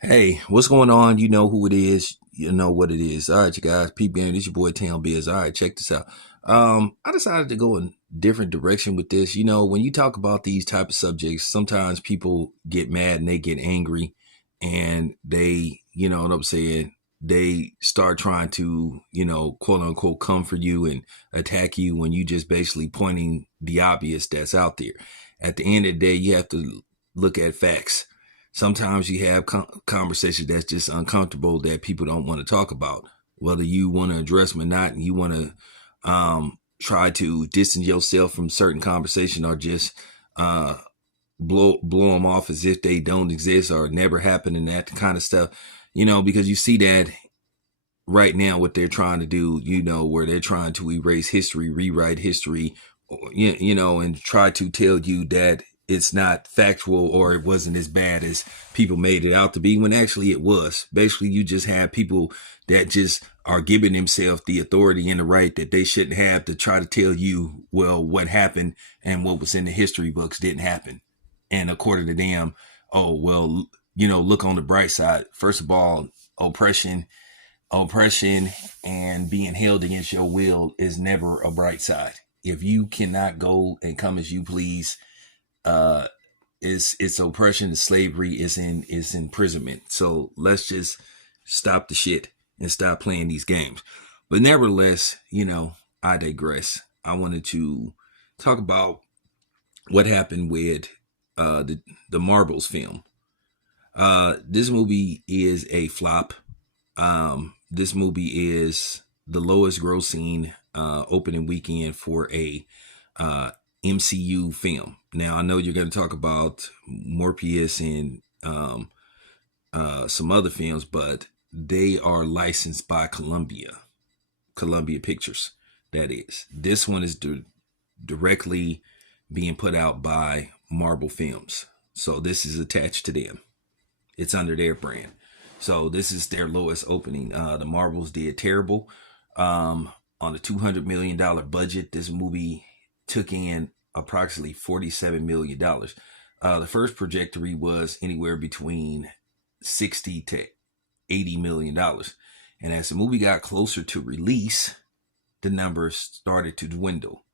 Hey, what's going on? You know who it is. You know what it is. All right, you guys. Pete Barron, this your boy Town Biz. All right, check this out. I decided to go in different direction with this. When you talk about these type of subjects, sometimes people get mad and they get angry, and they, you know what I'm saying, they start trying to, quote unquote, come for you and attack you when you just basically pointing the obvious that's out there. At the end of the day, you have to look at facts. Sometimes you have conversations that's just uncomfortable that people don't want to talk about, whether you want to address them or not, and you want to try to distance yourself from certain conversation or just uh, blow them off as if they don't exist or never happened and that kind of stuff. Because you see that right now what they're trying to do, where they're trying to erase history, rewrite history, and try to tell you that it's not factual or it wasn't as bad as people made it out to be when actually it was. Basically, you just have people that just are giving themselves the authority and the right that they shouldn't have to try to tell you, well, what happened and what was in the history books didn't happen. And according to them, oh, well, look on the bright side. First of all, oppression and being held against your will is never a bright side. If you cannot go and come as you please, uh, it's oppression, it's slavery, it's imprisonment. So let's just stop the shit and stop playing these games. But nevertheless, I digress. I wanted to talk about what happened with the Marbles film. This movie is a flop. This movie is the lowest grossing opening weekend for a MCU film. Now, I know you're going to talk about Morpheus and some other films, but they are licensed by Columbia Pictures. That is. This one is directly being put out by Marvel Films. So this is attached to them. It's under their brand. So this is their lowest opening. The Marvels did terrible. On a $200 million budget, this movie took in approximately $47 million. The first trajectory was anywhere between 60 to $80 million. And as the movie got closer to release, the numbers started to dwindle.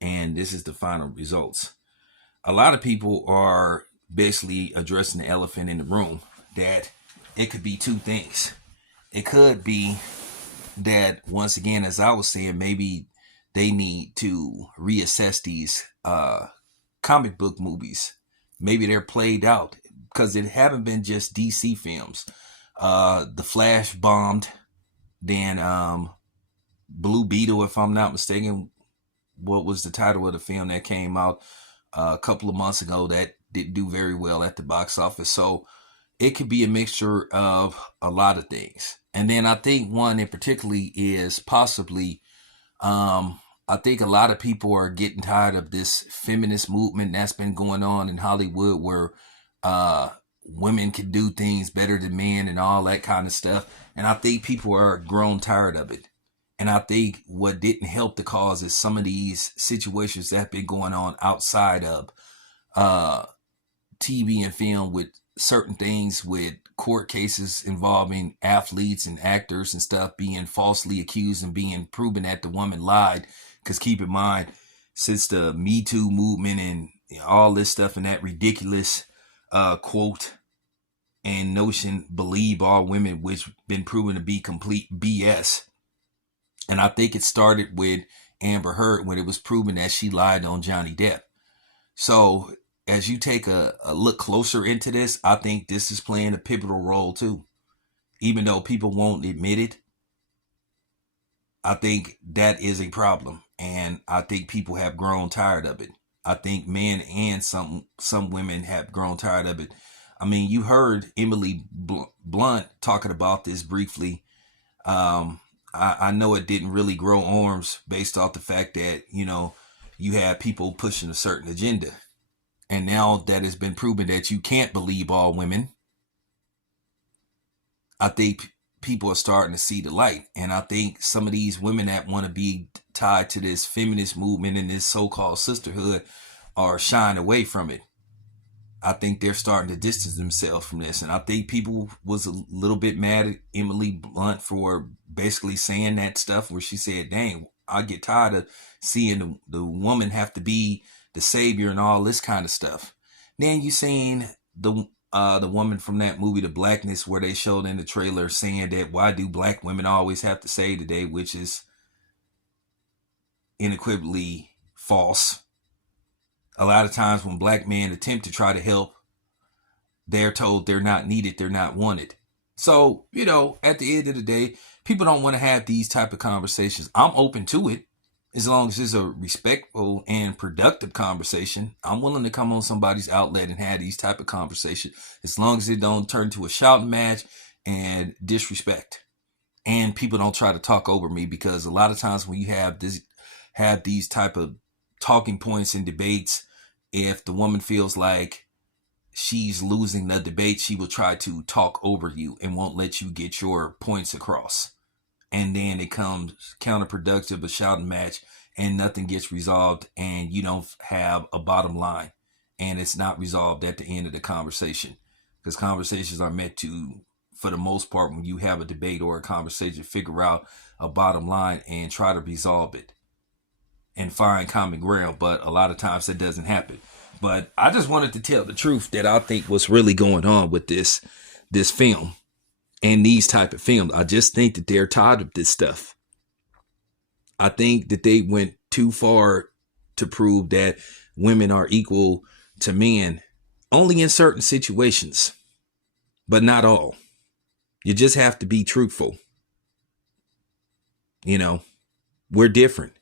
And this is the final results. A lot of people are basically addressing the elephant in the room that it could be two things. It could be that, once again, as I was saying, maybe they need to reassess these comic book movies. Maybe they're played out because it haven't been just DC films. The Flash bombed. Then Blue Beetle, if I'm not mistaken, what was the title of the film that came out a couple of months ago that didn't do very well at the box office. So it could be a mixture of a lot of things. And then I think one in particularly is possibly, I think a lot of people are getting tired of this feminist movement that's been going on in Hollywood where women can do things better than men and all that kind of stuff. And I think people are grown tired of it. And I think what didn't help the cause is some of these situations that have been going on outside of uh, TV and film with certain things, with court cases involving athletes and actors and stuff being falsely accused and being proven that the woman lied. Because keep in mind, since the Me Too movement and all this stuff and that ridiculous quote and notion, believe all women, which been proven to be complete BS. And I think it started with Amber Heard when it was proven that she lied on Johnny Depp. So as you take a look closer into this, I think this is playing a pivotal role too. Even though people won't admit it, I think that is a problem. And I think people have grown tired of it. I think men and some women have grown tired of it. I mean, you heard Emily Blunt talking about this briefly. I know it didn't really grow arms based off the fact that, you have people pushing a certain agenda. And now that it's been proven that you can't believe all women, I think people are starting to see the light. And I think some of these women that want to be tied to this feminist movement and this so-called sisterhood are shying away from it. I think they're starting to distance themselves from this. And I think people was a little bit mad at Emily Blunt for basically saying that stuff where she said, dang, I get tired of seeing the woman have to be the savior and all this kind of stuff. Then you seen the woman from that movie, The Blackness, where they showed in the trailer saying that why do black women always have to save the day, which is unequivocally false. A lot of times when black men attempt to try to help, they're told they're not needed, they're not wanted. So, at the end of the day, people don't want to have these type of conversations. I'm open to it as long as it's a respectful and productive conversation. I'm willing to come on somebody's outlet and have these type of conversations as long as it don't turn to a shouting match and disrespect. And people don't try to talk over me, because a lot of times when you have these type of talking points in debates, if the woman feels like she's losing the debate, she will try to talk over you and won't let you get your points across. And then it comes counterproductive, a shouting match, and nothing gets resolved, and you don't have a bottom line, and it's not resolved at the end of the conversation, because conversations are meant to, for the most part, when you have a debate or a conversation, figure out a bottom line and try to resolve it and find common ground. But a lot of times that doesn't happen. But I just wanted to tell the truth that I think what's really going on with this film and these type of films. I just think that they're tired of this stuff. I think that they went too far to prove that women are equal to men, only in certain situations, but not all. You just have to be truthful. We're different.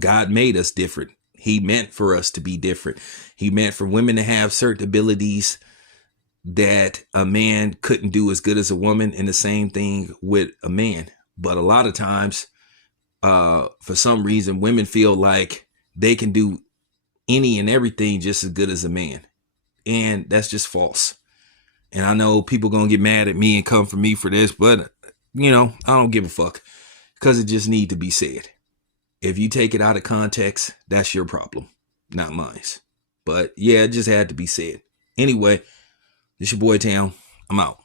God made us different. He meant for us to be different. He meant for women to have certain abilities that a man couldn't do as good as a woman, and the same thing with a man. But a lot of times, for some reason, women feel like they can do any and everything just as good as a man. And that's just false. And I know people going to get mad at me and come for me for this, but, I don't give a fuck, because it just need to be said. If you take it out of context, that's your problem, not mine. But yeah, it just had to be said. Anyway, it's your boy Town. I'm out.